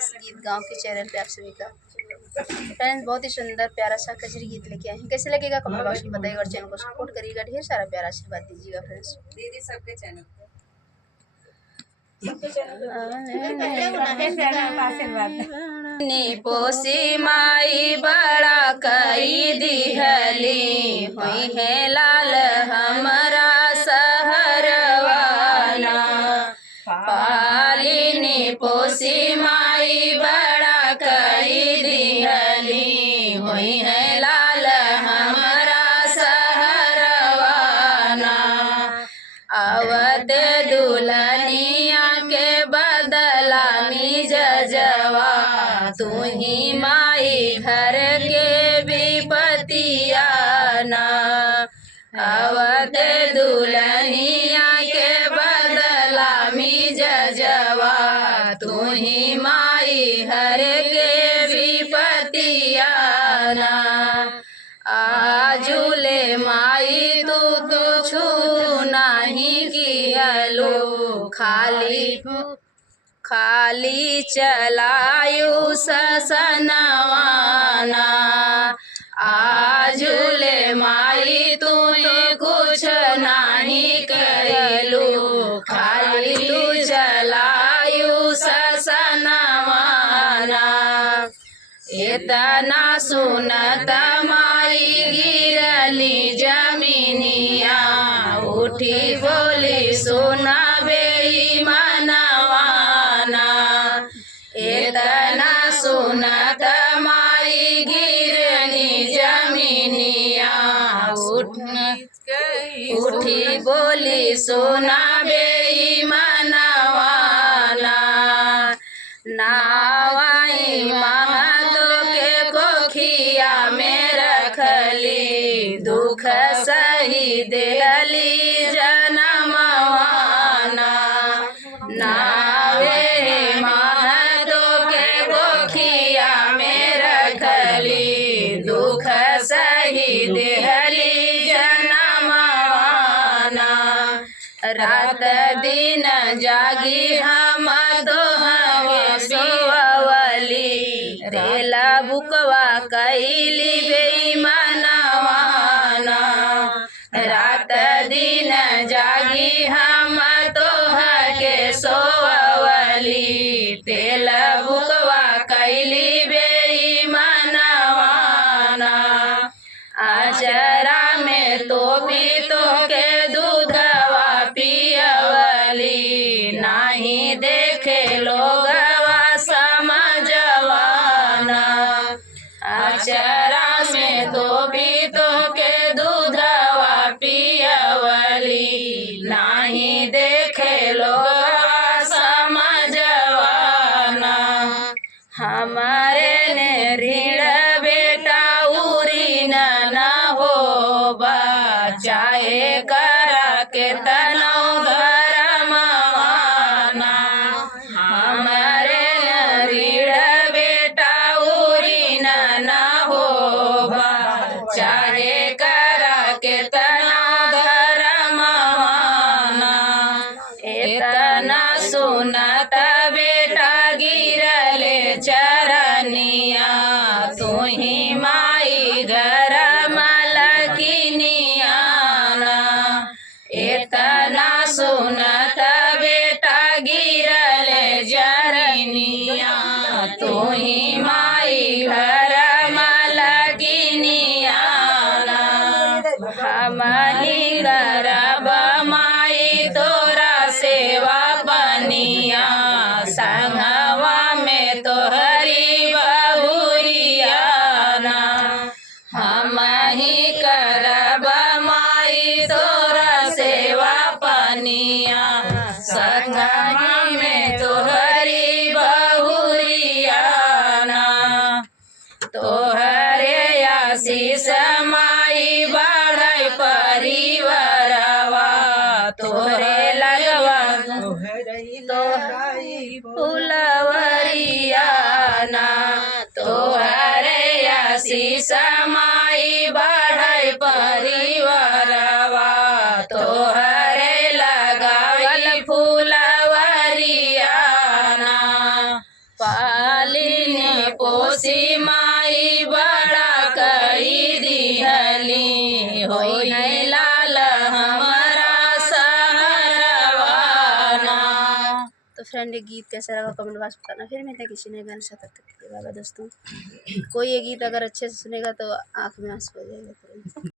Friends, गीत गाँव के चैनल पे आप सभी का फ्रेंड्स बहुत ही सुंदर प्यारा सा कजरी गीत लेके आए हैं। कैसे लगेगा कमेंट बॉक्स में बताइएगा और चैनल को सपोर्ट करिएगा, ढेर सारा प्यारा आशीर्वाद दीजिएगा फ्रेंड्स। दीदी सबके चैनल पोसी माई बड़ा कई दिहली हुई है लाल हमारा सहरवाना। पालिनी पोसी माई बड़ा कई दिहली हुई है लाल हमारा सहरवाना। आवत दुल्हनिया के बदला मी जजवा तू ही माई घर के विपतियाना। आवत दुल्हनिया के बदला मी जजवा तू ही माई घर के विपतियाना। आजुले माई तू कुछु नहीं कियलो खाली चलायु ससनवाना। आजुले माई तू कुछ नहीं कयलू खाली तू चलायु ससनवाना। इतना सुनत माई गिरली जमीनिया उठी बोली सुना बेई मनवाना। इतना सुनत माई गिरली जमीनिया उठी बोली सुना बेई मनवाना। नावाई महतो के कोखिया में रखली दुख सही देहली जनमवाना। नावे महतो के कोखिया में रखली दुख सही देहली जनमवाना। रात दिन जागी हम दोहवे सोवली रेला बुकवा कैली बेई मनवाना। रात दिन जागी हम तोहके सोवली तेल बुकवा कैली बेई मनवाना। आचरा में तो भी तो के दूधवा पियवली नहीं देखे लोगवा समझवाना। आचरा में तो भी तो के दूधवा पियवली नहीं देखे लोगवा समझवाना। हमारे ने ऋण बेटा उरी न होबा चाहे करा के तनौ धर्मवाना। हमारे ऋण बेटा उरी न होबा चाहे करा के तनौ धर्मवाना। इतना सुनत बेटा गिरले चरनिया तू ही माई घर मलकिनियाना। इतना सुनत बेटा गिरले जरनिया तू ही माई घर मलकिनियाना। हम ही करब माई तोरा सेवा बनिया संगवा में तोहरी बहुरियाना। हम ही करब माई तोरा सेवा बनिया संगवा में तोहरी बहुरियाना। तोहरे आशीष माई बढ़ई परिवारवा तोहरे लगवा फुलवरियाना। तोहरे आशीष माई बढ़ई परिवारवा तोहरे लगावल फुलवरियाना। पालिनी पोसी माई बड़ा कई दिहली होई है लाल हमारा सहरवाना। तो फ्रेंड ये गीत कैसा लगा कमेंट बॉक्स में बताना। फिर मिलते हैं किसी नए गाने साथ, तब तक के लिए बाय बाय दोस्तों। कोई ये गीत अगर अच्छे से सुनेगा तो आँख में आंसू आ जाएगा।